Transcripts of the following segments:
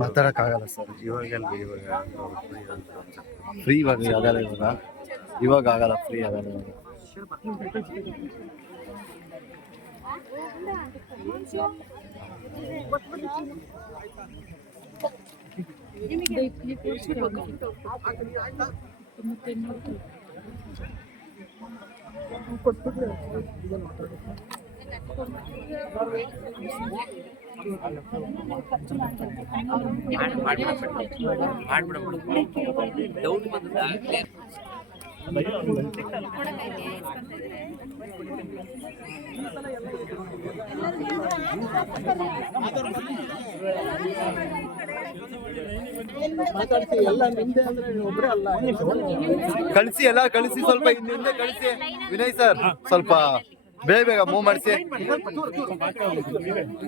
ಮಾತಾಡಕ್ಕಾಗಲ್ಲ sir free ಇವಾಗ ಆಗಲ್ಲ ಇವಾಗ ಆಗಲ್ಲ ಫ್ರೀ ಆಗಲ್ಲ ಕಳಿಸಿ ಎಲ್ಲ ಕಳಿಸಿ ಸ್ವಲ್ಪ ಹಿಂದೆ ಕಳಿಸಿ ವಿನಯ್ ಸರ್ ಸ್ವಲ್ಪ ಬೇಗ ಬೇಗ ಮೂವ್ ಮಾಡಿಸಿ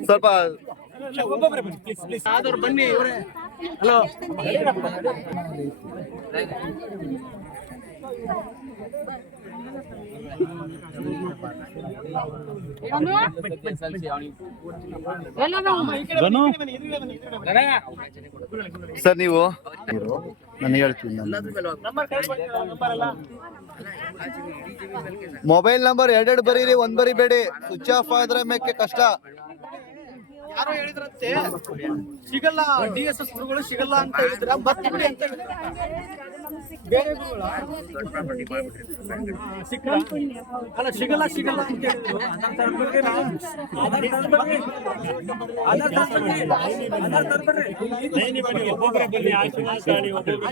ಸ್ವಲ್ಪ ಬನ್ನಿ ಹಲೋ ಸರ್ ನೀವು ನಾನು ಹೇಳ್ತೀನಿ ಮೊಬೈಲ್ ನಂಬರ್ ಎರಡೆರಡು ಬರೀರಿ ಒಂದ್ ಬರಿಬೇಡಿ ಸ್ವಿಚ್ ಆಫ್ ಆದ್ರೆ ಮೇಕೆ ಕಷ್ಟ ಯಾರೋ ಹೇಳಿದ್ರಂತೆ ಸಿಗಲ್ಲ DSS ಗುರುಗಳು ಸಿಗಲ್ಲ ಅಂತ ಹೇಳಿದ್ರ ಬರ್ತೀವಿ ಅಂತ ಬೇರೆ ಗುರುಗಳು ಅಲ್ಲ ಸಿಗಲ್ಲ ಅಂತ ಹೇಳಿದ್ರು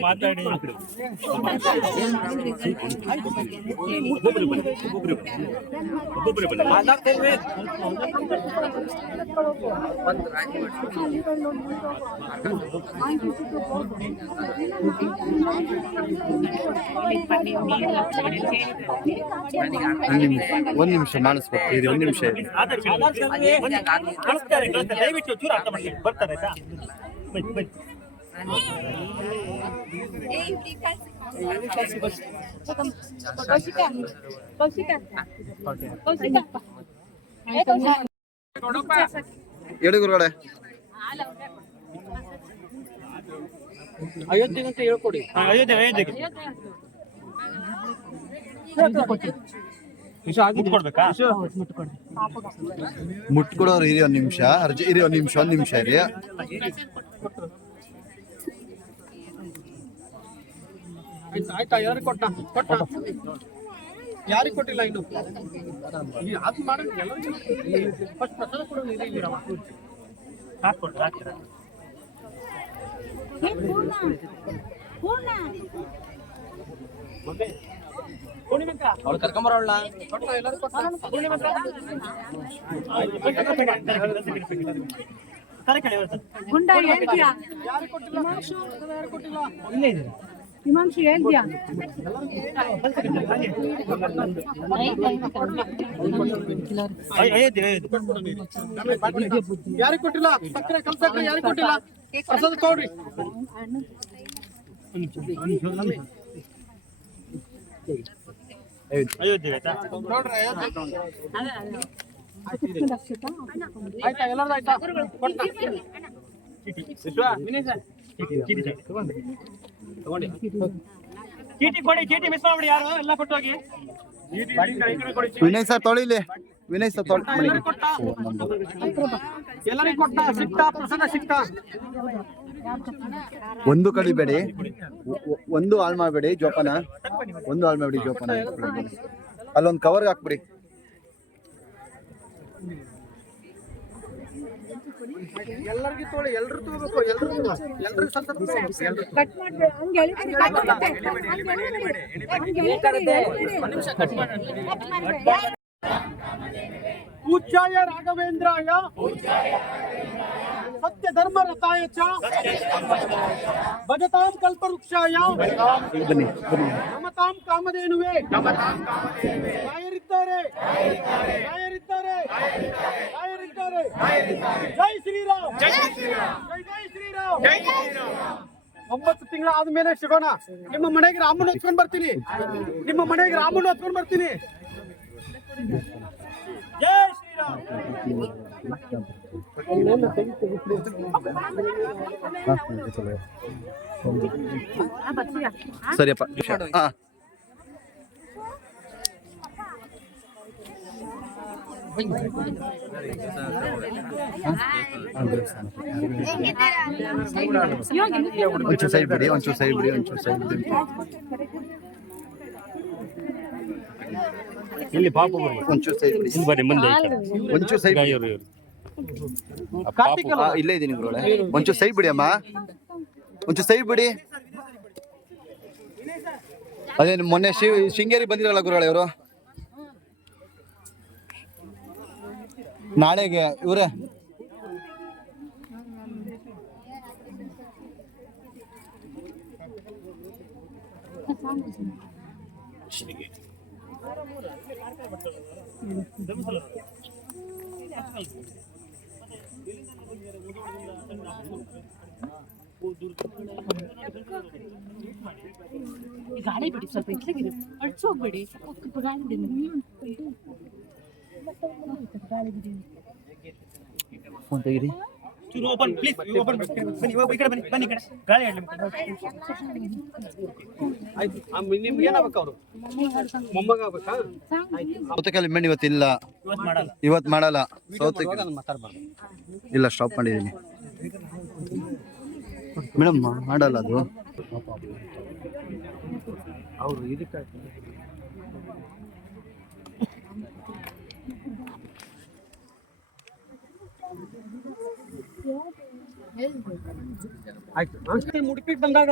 ಮಾತಾಡಿ ಒಂದ್ ನಿಮಿಷ ಮಾಡಿಸ್ಬೇಕು ಒಂದ್ ನಿಮಿಷ ದಯವಿಟ್ಟು ಚೂರು ಅರ್ಥ ಮಾಡಿ ಬರ್ತಾರೆ ಹೇಳಿ ಗುರುಗಳೇ ಅಯೋಧ್ಯೆ ಅಂತ ಹೇಳ್ಕೊಡಿ ಅಯೋಧ್ಯೆಗೆ ಮುಟ್ಕೊಡೋರು ಇರಿ ಒಂದ್ ನಿಮಿಷ ಅರ್ಜಿ ಇರಿ ಒಂದ್ ನಿಮಿಷ ಇರಿ ಆಯ್ತಾ ಯಾರಿಗೆ ಕೊಟ್ಟ ಯಾರಿಗೆ ಕೊಟ್ಟಿಲ್ಲ ಇನ್ನು ಅದು ಮಾಡೋದು ಫಸ್ಟ್ ಪ್ರಸಾದ ಕೊಡೋದು ಇದೆ ಅವಳು ಕರ್ಕೊಂಬರೋಳ ಗುಂಡ ಹೇಳ್ತೀಯಾ ಹಿಮಾಂಶು ಹೇಳ್ತೀಯಾ ಯಾರಿಗೆ ಕೊಟ್ಟಿಲ್ಲ ಸಕ್ಕರೆ ಕಲ್ಸಕ್ರೆ ಯಾರಿಗೆ ಕೊಟ್ಟಿಲ್ಲ ಪ್ರಸಾದ ಕೊಡ್ರಿ ಅಯೋಧ್ಯೆ ನೋಡ್ರಿ ಆಯ್ತಾ ಎಲ್ಲರೂ ಆಯ್ತಾ ಚೀಟಿ ಕೊಡಿ ಚೀಟಿ ಮಿಸ್ ಮಾಡ್ಬಿಡಿ ಯಾರು ಎಲ್ಲ ಕೊಟ್ಟು ಹೋಗಿ ವಿನಯ್ ಸರ್ ತೊಳಿಲಿ ವಿನಯ್ ಸರ್ ಎಲ್ಲರಿಗೂ ಕೊಟ್ಟ ಸಿಕ್ತಾ ಪ್ರಸಾದ ಸಿಕ್ತಾ ಒಂದು ಕಡಿಬೇಡಿ ಒಂದು ಹಾಳು ಮಾಡಬೇಡಿ ಜೋಪಾನ ಒಂದು ಹಾಳು ಮಾಡಬೇಡಿ ಜೋಪಾನ ಅಲ್ಲೊಂದು ಕವರ್ ಹಾಕ್ಬಿಡಿ ಎಲ್ಲರಿಗೂ ತೊಳಿ ಎಲ್ಲರೂ ತಗೋಬೇಕು ಎಲ್ಲರೂ ಸ್ವಲ್ಪ ಕಟ್ ಮಾಡ್ಬೇಡಿ ಹಂಗೆ पूज्याय राघवेंद्राय सत्य धर्म रताय च भजतां कल्पवृक्षाय ಬನ್ನಿ ನಮತಾಂ ಕಾಮಧೇನುವೆ ರಾಯರಿದ್ದಾರೆ ಜೈ ಶ್ರೀರಾಮ್ ಜೈ ಶ್ರೀರಾಮ್ 9 ತಿಂಗಳ ಆದ್ಮೇಲೆ ಸಿಗೋಣ. ನಿಮ್ಮ ಮನೆಗೆ ರಾಮನ ಹೊತ್ಕೊಂಡ್ ಬರ್ತೀನಿ. ಜೈ ಶ್ರೀರಾಮ್. ಸರಿಯಪ್ಪ ಹಾ ಒಂಚೂರು ಸೈಡ್ ಬಿಡಿ ಇಲ್ಲಿ ಪಾಪ ಒಂಚೂರು ಸೈಡ್ ಬಿಡಿ ಬನ್ನಿ ಮುಂದೆ ಒಂಚೂರು ಸೈಡ್ ಇಲ್ಲೇ ಇದ್ದೀನಿ ಗುರುಗಳೇ. ಒಂಚೂರು ಸೈಡ್ ಬಿಡಿ ಅಮ್ಮ, ಒಂಚೂರು ಸೈಡ್ ಬಿಡಿ. ಅದೇ ಮೊನ್ನೆ ಶೃಂಗೇರಿ ಬಂದಿರಲ್ಲ ಗುರುಗಳೇ ಇವರು, ನಾಳೆಗೆ ಇವ್ರೆ ಗಾಳಿ ಬಿಡಿ, ಸ್ವಲ್ಪ ಇಟ್ಲಾಗಿದೆ ಅಡ್ಸಿ ಹೋಗ್ಬೇಡಿ. ಗಾಳಿ ಬಿಡಿ. ಫೋನ್ ತೆಗೀರಿ. ಓಪನ್ ಪ್ಲೀಸ್, ಓಪನ್ ಬನ್ನಿ, ಈ ಕಡೆ ಬನ್ನಿ ಈ ಕಡೆ ಗಾಳಿ ಆಡ್ಲಿ. ಆಯ್ತು, ನಿಮ್ಗೆ ಏನಾಗಬೇಕು? ಅವರು ಮೊಮ್ಮಗ ಆಗ್ಬೇಕಾ? ಸೌತೆಕಾಯಿ ಮೆಣ್ ಇವತ್ತಿಲ್ಲ, ಇವತ್ತು ಮಾಡಲ್ಲ. ಸೌತೆಕಾಯಿ ಮಾತಾಡ್ಬಾರ್ದು. ಇಲ್ಲ, ಸ್ಟಾಪ್ ಮಾಡಿದ್ದೀನಿ ಮೇಡಮ್, ಮಾಡಲ್ಲ ಅದು. ಅವರು ಇದಕ್ಕೆ ಆಯ್ತು. ಮುಡುಪಿಗೆ ಬಂದಾಗ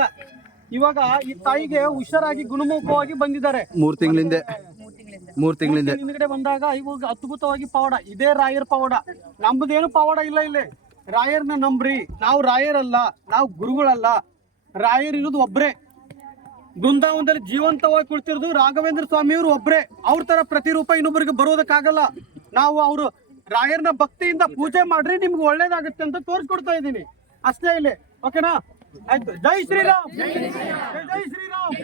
ಇವಾಗ ಈ ತಾಯಿಗೆ ಹುಷಾರಾಗಿ ಗುಣಮುಖವಾಗಿ ಬಂದಿದ್ದಾರೆ. 3 ತಿಂಗಳಿಂದ ಹಿಂದ್ಗಡೆ ಬಂದಾಗ ಇವಾಗ ಅದ್ಭುತವಾಗಿ ಪವಾಡ. ಇದೇ ರಾಯರ ಪವಾಡ, ನಮ್ದೇನು ಪವಾಡ ಇಲ್ಲ. ಇಲ್ಲಿ ರಾಯರ್ನ ನಂಬ್ರಿ. ನಾವು ರಾಯರಲ್ಲ, ನಾವು ಗುರುಗಳಲ್ಲ. ರಾಯರ್ ಇರೋದು ಒಬ್ರೇ. ಬೃಂದಾವನದಲ್ಲಿ ಜೀವಂತವಾಗಿ ಕುಳಿತಿರೋದು ರಾಘವೇಂದ್ರ ಸ್ವಾಮಿಯವರು ಒಬ್ರೇ. ಅವ್ರ ತರ ಪ್ರತಿರೂಪ ಇನ್ನೊಬ್ಬರಿಗೆ ಬರೋದಕ್ಕಾಗಲ್ಲ. ನಾವು ಅವರು ರಾಯರ್ನ ಭಕ್ತಿಯಿಂದ ಪೂಜೆ ಮಾಡ್ರಿ, ನಿಮ್ಗೆ ಒಳ್ಳೇದಾಗುತ್ತೆ ಅಂತ ತೋರಿಸ್ಕೊಡ್ತಾ ಇದ್ದೀನಿ ಅಷ್ಟೇ. ಇಲ್ಲಿ ಓಕೆನಾ? ಆಯ್ತು. ಜೈ ಶ್ರೀರಾಮ್. ಜೈ ಶ್ರೀರಾಮ್.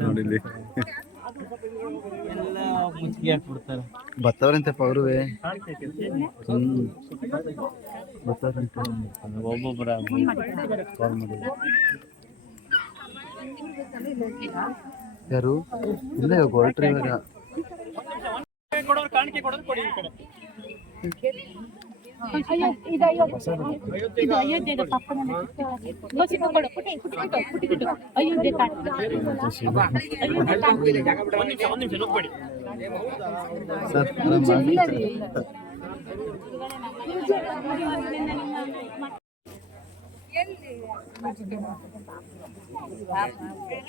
ನೋಡಿಲ್ಲಿ ಬತ್ತವ್ರಂತೆಪ್ಪ ಅವರುವೆ. ಒಬ್ಬೊಬ್ಬರ ಯಾರು ಇಲ್ಲ, ಹೊರಟ್ರಿ ಇವಾಗ. ಕೊಡೋರು ಕಾಣಿಕೆ ಕೊಡೋದು ಕೊಡಿ ಈ ಕಡೆ. ಇದು ಅಯೋಧ್ಯೆದ ಪಪ್ಪನ ಕೊಡು, ಪುಟಿ ಅಯೋಧ್ಯೆ ಒಂದು ನಿಮಿಷ ನುಗ್ಬೇಡಿ. ಸರ್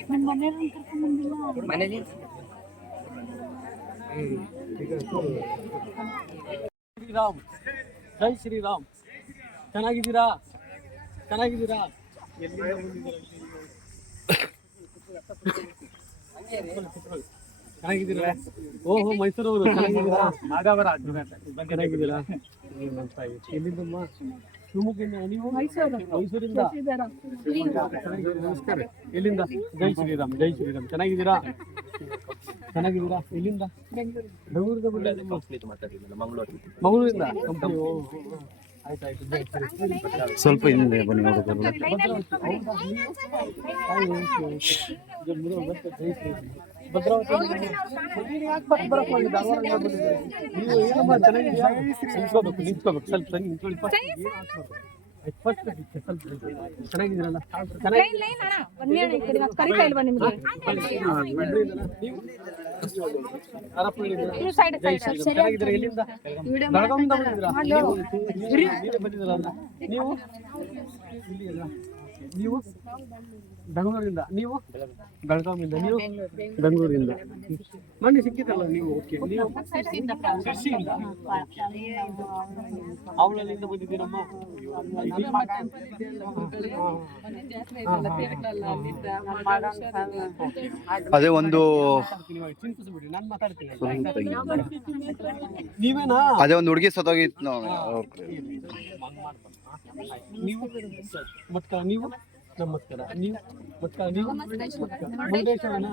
ನಮ್ಮ ಮನೆಯವ್ರನ್ನ ಕರ್ಕೊಂಡ್ ಬಂದಿಲ್ಲ. ಶ್ರೀರಾಮ್. ಜೈ ಶ್ರೀರಾಮ್. ಚೆನ್ನಾಗಿದ್ದೀರಾ? ಚೆನ್ನಾಗಿದ್ದೀರಾ? ಓಹೋ, ಮೈಸೂರವರು. ಚೆನ್ನಾಗಿದ್ದೀರಾ? ಚೆನ್ನಾಗಿದ್ದೀರಾ? ಎಲ್ಲಿಂದಮ್ಮ? ಶಿವಮೊಗ್ಗದಿಂದ. ನೀವು? ಮೈಸೂರಿಂದ. ನಮಸ್ಕಾರ. ಎಲ್ಲಿಂದ? ಜೈ ಶ್ರೀರಾಮ್. ಚೆನ್ನಾಗಿದ್ದೀರಾ? ಎಲ್ಲಿಂದ? ಬೆಂಗಳೂರಿಂದ. ಮಂಗಳೂರಿಂದ. ಆಯ್ತಾಯ್ತು. ಸ್ವಲ್ಪ ಹಿಂದೆ ಬನ್ನಿ ನೋಡೋದು. ನಿಂತ್ಕೋಬೇಕು. ಸ್ವಲ್ಪ ನಿಂತ್ಕೊಳ್ಳಿ. ಚೆನ್ನಾಗಿದ್ದೀರಲ್ಲ? ಲೈನ್ ಲೈನ್ ಅಣ್ಣ ಒಂದೇ ಅಣ್ಣ ಈ ಕಡೆ ಮತ್ತೆ ಕರಿತಾ ಇಲ್ವಾ ನಿಮ್ಗೆ ನೀವು ಸೈಡ್ ಸೈಡ್ ಚೆನ್ನಾಗಿದ್ದೀರಾ? ಎಲ್ಲಿಂದ? ಬೆಳಗಾವಿಯಿಂದ ಬಂದಿದ್ದೀರಾ? ನೀವೇ ಬಂದಿದ್ದೀರಲ್ಲ? ನೀವು ಇಲ್ಲಿಯಲ್ಲ? ನೀವು ಬೆಂಗಳೂರಿಂದ? ನೀವು ಬೆಳಗಾವಿಯಿಂದ? ನೀವು ಬೆಂಗಳೂರಿಂದ? ಮೊನ್ನೆ ಸಿಕ್ಕಿದ್ದಲ್ಲ ನೀವು? ಓಕೆ. ನೀವು ಶಿರ್ಸಿಯಿಂದ? ಅವಳಲ್ಲಿಂದ ಬಂದಿದ್ದೀರಮ್ಮ? ಅದೇ ಒಂದು ಚಿಂತಿಸ್ಬಿಡಿ, ನಾನು ಮಾತಾಡ್ತೀನಿ. ನೀವೇನಾ? ಅದೇ ಒಂದು ಹುಡುಗಿ ಸತ್ತೋಗಿತ್ತು ನೀವು ಮತ್ತ ನೀವು ನಮಸ್ಕಾರ. ನೀವು ಮತ್ತ ನೀವು ಮುರುಡೇಶ್ವರನಾ?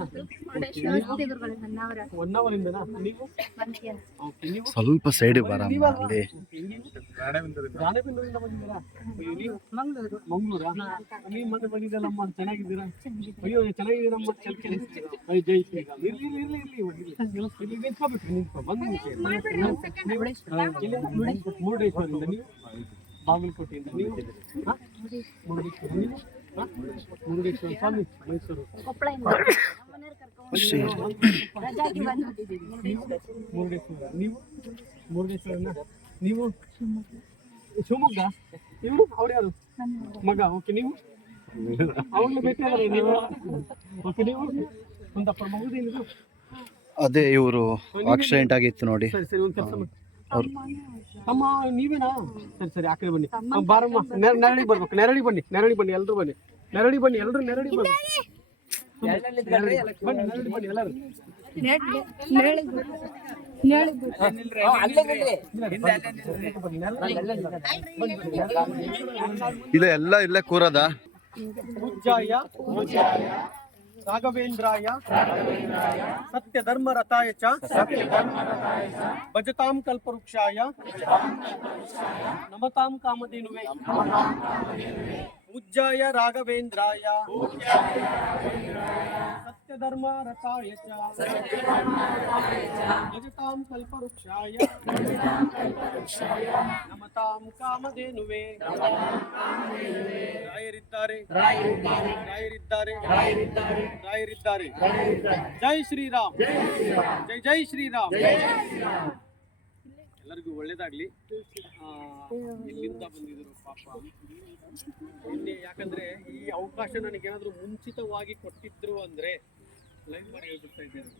ಹೊನ್ನಾವರಿಂದನಾ? ನೀವು ಓಕೆ. ನೀವು ಸ್ವಲ್ಪ ಸೈಡ್ ಬರಮ್ಮ ಅಲ್ಲಿ. ರಾಣೆಬೆನ್ನೂರಿಂದ ಬಂದಿದ್ದೀರಾ? ನೀವು ಮಂಗಳೂರಾ? ನೀವು ಮತ್ತೆ ಬಂದಿದ್ದಲ್ಲಮ್ಮ, ಚೆನ್ನಾಗಿದ್ದೀರಾ? ಅಯ್ಯೋ ಚೆನ್ನಾಗಿದ್ದೀರಮ್ಮ. ಅಯ್ಯೋ ಜೈ ಶ್ರೀರಾಮ್. ಇರ್ಲಿ ಇರ್ಲಿ ಇರ್ಲಿ ಇರ್ಲಿ ಇಲ್ಲಿ ನಿಂತ್ಕೊಬಿಟ್ರಿ, ನಿಂತ್ಕೊ ಬಂದು ಮುರುಡೇಶ್ವರದಿಂದ? ನೀವು ಬಾಗಲಕೋಟೆಯಿಂದ? ನೀವು ಮುರುಡೇಶ್ವರ? ನೀವು ಮುರುಡೇಶ್ವರ ಸ್ವಾಮಿ ಮೈಸೂರು? ಮುರುಡೇಶ್ವರ? ನೀವು ಮುರುಡೇಶ್ವರನ? ನೀವು ಶಿವಮೊಗ್ಗ? ನೀವು ಅವ್ರು ಯಾರು? ಮಗ? ಓಕೆ. ನೀವು ಅವಾಗಲೇ ಭೇಟಿ ಆಗಲ್ಲ ನೀವು? ಓಕೆ. ನೀವು ಒಂದಪ್ಪ ಮಗುದೇನಿದು? ಅದೇ ಇವರು ಆಕ್ಸಿಡೆಂಟ್ ಆಗಿತ್ತು ನೋಡಿ. ಸರಿ ಸರಿ, ಒಂದು ಕೆಲಸ ಮಾಡಿ. ಅಮ್ಮ ನೀವೇನಾ? ಸರಿ ಸರಿ, ಆ ಕಡೆ ಬನ್ನಿ. ಬಾರಮ್ಮ, ನೆರಳಿಗೆ ಬರ್ಬೇಕು. ನೆರಳಿಗೆ ಬನ್ನಿ, ನೆರಳಿಗೆ ಬನ್ನಿ, ಎಲ್ಲರೂ ಬನ್ನಿ. ನೆರಳಿಗೆ ಬನ್ನಿ, ಎಲ್ಲರೂ ನೆರಳಿಗೆ ಬನ್ನಿ. ಬನ್ನಿ ನೆರಳಿಗೆ ಬನ್ನಿ ಎಲ್ಲರೂ. ಇಲ್ಲ ಎಲ್ಲ ಇಲ್ಲೇ ಕೂರದ. ಪೂಜ್ಯಾಯ ರಾಘವೇಂದ್ರಾಯ ಸತ್ಯಧರ್ಮರತಾಯ ಚ ಭಜತಾಂ ಕಲ್ಪವೃಕ್ಷಾಯ ನಮತಾಂ ಕಾಮಧೇನುವೆ. ಪೂಜ್ಯಾಯ ರಾಘವೇಂದ್ರಾಯ ಸತ್ಯಧರ್ಮರತಾಯ ಚ ಭಜತಾಂ ಕಲ್ಪವೃಕ್ಷಾಯ ನಮತಾಂ ಕಾಮಧೇನುವೆ. ರಾಯರಿದ್ದಾರೆ, ರಾಯರಿದ್ದಾರೆ, ರಾಯರಿದ್ದಾರೆ. ಜೈ ಶ್ರೀರಾಮ್, ಜೈ ಜೈ ಶ್ರೀರಾಮ್. ಎಲ್ಲರಿಗೂ ಒಳ್ಳೇದಾಗ್ಲಿ. ಎಲ್ಲಿಂದ ಬಂದಿದ್ರು ಪಾಪ ಇಲ್ಲಿ, ಯಾಕಂದ್ರೆ ಈ ಅವಕಾಶ ನನಗೇನಾದ್ರೂ ಮುಂಚಿತವಾಗಿ ಕೊಟ್ಟಿದ್ರು ಅಂದ್ರೆ ಲೈವ್ ಮಾಡಿ ಹೇಳ್ಬಿಡ್ತಾ ಇದ್ದೇನೆ,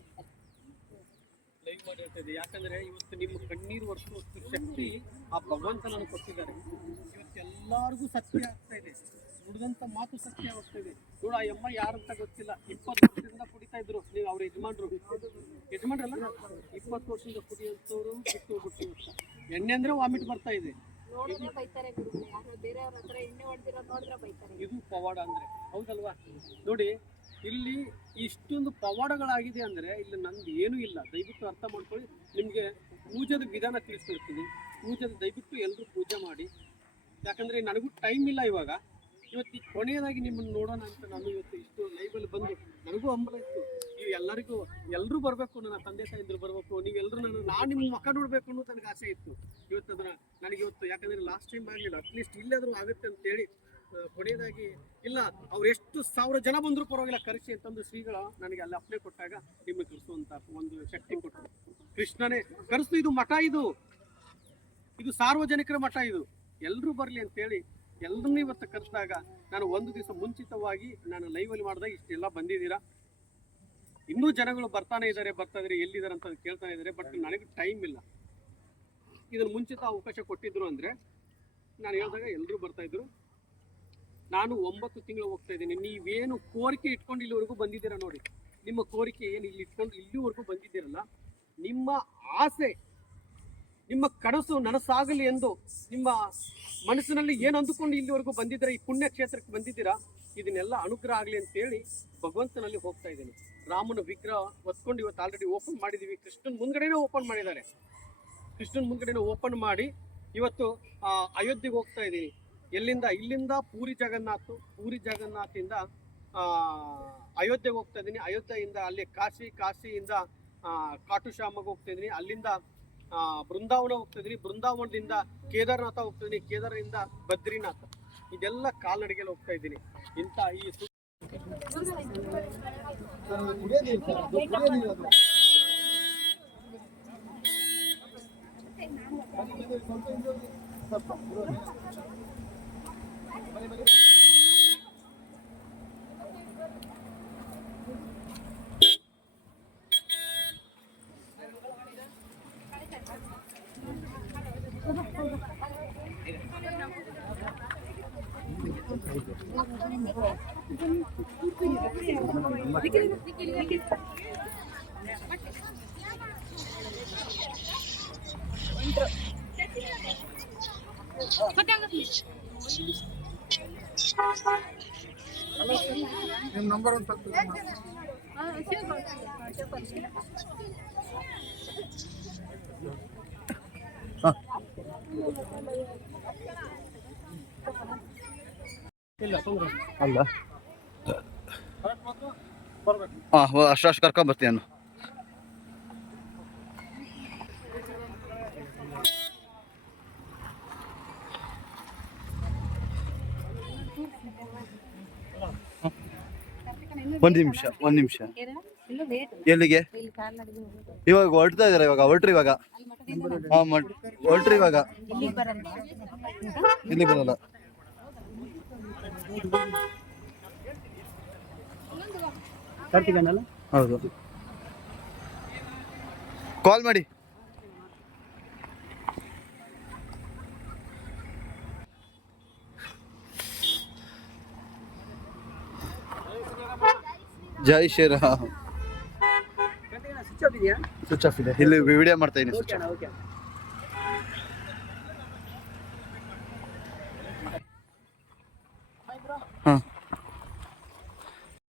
ಲೈವ್ ಮಾಡಿ ಹೇಳ್ತಾ ಇದ್ದೆ. ಯಾಕಂದ್ರೆ ಇವತ್ತು ನಿಮ್ಮ ಕಣ್ಣೀರು ವರ್ಷವಷ್ಟು ಶಕ್ತಿ ಆ ಭಗವಂತ ನನಗೆ ಕೊಟ್ಟಿದ್ದಾರೆ. ಇವತ್ತು ಎಲ್ಲರಿಗೂ ಸತ್ಯ ಆಗ್ತಾ ಇದೆ, ನುಡಿದಂತ ಮಾತು ಸತ್ಯ ಆಗ್ತಾ ಇದೆ. ನೋಡ, ಆ ಅಮ್ಮ ಯಾರಂತ ಗೊತ್ತಿಲ್ಲ, 20 ವರ್ಷದಿಂದ ಕುಡಿತಾ ಇದ್ರು. ನೀವು ಅವ್ರ ಯಜಮಾನ್ರಲ್ಲ, 20 ವರ್ಷದಿಂದ ಕುಡಿಯುವಂಥವ್ರು ಬಿಟ್ಟು ಹೋಗ್ಬಿಟ್ಟು ಎಣ್ಣೆ ಅಂದ್ರೆ ವಾಮಿಟ್ ಬರ್ತಾ ಇದೆ. ಇದು ಪವಾಡ ಅಂದ್ರೆ, ಹೌದಲ್ವಾ? ನೋಡಿ, ಇಲ್ಲಿ ಇಷ್ಟೊಂದು ಪವಾಡಗಳಾಗಿದೆ ಅಂದ್ರೆ ಇಲ್ಲಿ ನಂದು ಏನೂ ಇಲ್ಲ. ದಯವಿಟ್ಟು ಅರ್ಥ ಮಾಡ್ಕೊಳ್ಳಿ. ನಿಮಗೆ ಪೂಜೆದ ವಿಧಾನ ತಿಳಿಸ್ಕೊಡ್ತೀನಿ. ಪೂಜೆದ ದಯವಿಟ್ಟು ಎಲ್ಲರೂ ಪೂಜೆ ಮಾಡಿ. ಯಾಕಂದ್ರೆ ನನಗೂ ಟೈಮ್ ಇಲ್ಲ ಇವಾಗ. ಇವತ್ತು ಕೊನೆಯದಾಗಿ ನಿಮ್ಮನ್ನು ನೋಡೋಣ ಅಂತ ನಾನು ಇವತ್ತು ಇಷ್ಟು ಲೈವಲ್ಲಿ ಬಂದು, ನನಗೂ ಹಂಬಲ ಇತ್ತು. ನೀವು ಎಲ್ಲರೂ ಬರಬೇಕು, ನನ್ನ ತಂದೆ ತಾಯಿದ್ರು ಬರಬೇಕು, ನೀವೆಲ್ಲರೂ ನಾನು ನಿಮ್ಮ ಮಕ್ಕ ನೋಡಬೇಕು ಅನ್ನೋದು ನನಗೆ ಆಸೆ ಇತ್ತು. ಇವತ್ತು ಅದನ್ನ ನನಗೆ ಇವತ್ತು, ಯಾಕಂದ್ರೆ ಲಾಸ್ಟ್ ಟೈಮ್ ಆಗಲಿಲ್ಲ, ಅಟ್ಲೀಸ್ಟ್ ಇಲ್ಲಾದರೂ ಆಗುತ್ತೆ ಅಂತೇಳಿ ಕೊನೆಯದಾಗಿ, ಇಲ್ಲ ಅವ್ರು ಎಷ್ಟು 1000 ಜನ ಬಂದರೂ ಪರವಾಗಿಲ್ಲ ಕರೆಸಿ ಅಂತಂದು ಶ್ರೀಗಳು ನನಗೆ ಅಲ್ಲಿ ಅಪ್ಲೈ ಕೊಟ್ಟಾಗ ನಿಮಗೆ ಕರೆಸುವಂತ ಒಂದು ಶಕ್ತಿ ಕೊಟ್ಟರು. ಕೃಷ್ಣನೇ ಕರೆಸು. ಇದು ಮಠ, ಇದು ಸಾರ್ವಜನಿಕರ ಮಠ, ಇದು ಎಲ್ಲರೂ ಬರಲಿ ಅಂತೇಳಿ ಎಲ್ಲರನ್ನೂ ಇವತ್ತು ಕರೆಸಿದಾಗ, ನಾನು ಒಂದು ದಿವಸ ಮುಂಚಿತವಾಗಿ ನಾನು ಲೈವಲ್ಲಿ ಮಾಡಿದಾಗ ಇಷ್ಟೆಲ್ಲ ಬಂದಿದ್ದೀರಾ. ಇನ್ನೂ ಜನಗಳು ಬರ್ತಾ ಇದ್ದಾರೆ, ಎಲ್ಲಿದ್ದಾರೆ ಅಂತ ಕೇಳ್ತಾ ಇದ್ದಾರೆ. ಬಟ್ ನನಗೆ ಟೈಮ್ ಇಲ್ಲ. ಇದನ್ನು ಮುಂಚಿತ ಅವಕಾಶ ಕೊಟ್ಟಿದ್ರು ಅಂದರೆ ನಾನು ಹೇಳಿದಾಗ ಎಲ್ಲರೂ ಬರ್ತಾಯಿದ್ರು. ನಾನು 9 ತಿಂಗಳು ಹೋಗ್ತಾ ಇದ್ದೀನಿ. ನೀವೇನು ಕೋರಿಕೆ ಇಟ್ಕೊಂಡು ಇಲ್ಲಿವರೆಗೂ ಬಂದಿದ್ದೀರಾ ನೋಡಿ, ನಿಮ್ಮ ಕೋರಿಕೆ ಏನು ಇಲ್ಲಿ ಇಟ್ಕೊಂಡು ಇಲ್ಲಿವರೆಗೂ ಬಂದಿದ್ದೀರಲ್ಲ, ನಿಮ್ಮ ಆಸೆ, ನಿಮ್ಮ ಕನಸು ನನಸಾಗಲಿ ಎಂದು ನಿಮ್ಮ ಮನಸ್ಸಿನಲ್ಲಿ ಏನು ಅಂದುಕೊಂಡು ಇಲ್ಲಿವರೆಗೂ ಬಂದಿದ್ದೀರಾ, ಈ ಪುಣ್ಯ ಕ್ಷೇತ್ರಕ್ಕೆ ಬಂದಿದ್ದೀರಾ, ಇದನ್ನೆಲ್ಲ ಅನುಗ್ರಹ ಆಗಲಿ ಅಂತೇಳಿ ಭಗವಂತನಲ್ಲಿ ಹೋಗ್ತಾ ಇದ್ದೀನಿ. ರಾಮನ ವಿಗ್ರಹ ಹೊತ್ಕೊಂಡು ಇವತ್ತು ಆಲ್ರೆಡಿ ಓಪನ್ ಮಾಡಿದ್ದೀವಿ. ಕೃಷ್ಣನ್ ಮುಂದ್ಗಡೆನೇ ಓಪನ್ ಮಾಡಿದ್ದಾರೆ. ಕೃಷ್ಣನ್ ಮುಂದ್ಗಡೆನೇ ಓಪನ್ ಮಾಡಿ ಇವತ್ತು ಅಯೋಧ್ಯೆಗೆ ಹೋಗ್ತಾ ಇದ್ದೀನಿ. ಇಲ್ಲಿಂದ ಪೂರಿ ಜಗನ್ನಾಥಿಂದ ಅಯೋಧ್ಯೆಗೆ ಹೋಗ್ತಾ ಇದ್ದೀನಿ. ಅಯೋಧ್ಯೆಯಿಂದ ಅಲ್ಲಿ ಕಾಶಿಯಿಂದ ಕಾಟು ಶ್ಯಾಮಗೆ ಹೋಗ್ತಾ ಇದ್ದೀನಿ. ಅಲ್ಲಿಂದ ಬೃಂದಾವನ ಹೋಗ್ತಾ ಇದ್ದೀನಿ. ಬೃಂದಾವನದಿಂದ ಕೇದಾರನಾಥ ಹೋಗ್ತಾ ಇದ್ದೀನಿ. ಕೇದಾರದಿಂದ ಬದ್ರಿನಾಥ. ಇದೆಲ್ಲ ಕಾಲ್ನಡಿಗೆಯಲ್ಲಿ ಹೋಗ್ತಾ ಇದ್ದೀನಿ ಇಂಥ ಈ ನಿಮ್ಮ ನಂಬರ್ ಒಂದು ಸ್ವಲ್ಪ ಅಲ್ಲ ಹಾಂ ಅಷ್ಟು ಕರ್ಕೊಂಬರ್ತೀನಿ ನಾನು. ಒಂದು ನಿಮಿಷ ಎಲ್ಲಿಗೆ ಇವಾಗ ಹೊರಡ್ತಾ ಇದಾರೆ ಹೊರಟ್ರಿ ಇವಾಗ ಹಾಂ ಹೊರಟ್ರಿ ಇವಾಗ ಇಲ್ಲಿ ಬರಲ್ಲ ಹೌದು ಕಾಲ್ ಮಾಡಿ ಜೈ ಶ್ರೀರಾಮ್ ಸ್ವಿಚ್ ಆಫ್ ಇದೆ ಇಲ್ಲಿ ವಿಡಿಯೋ ಮಾಡ್ತಾ ಇದ್ದೀನಿ.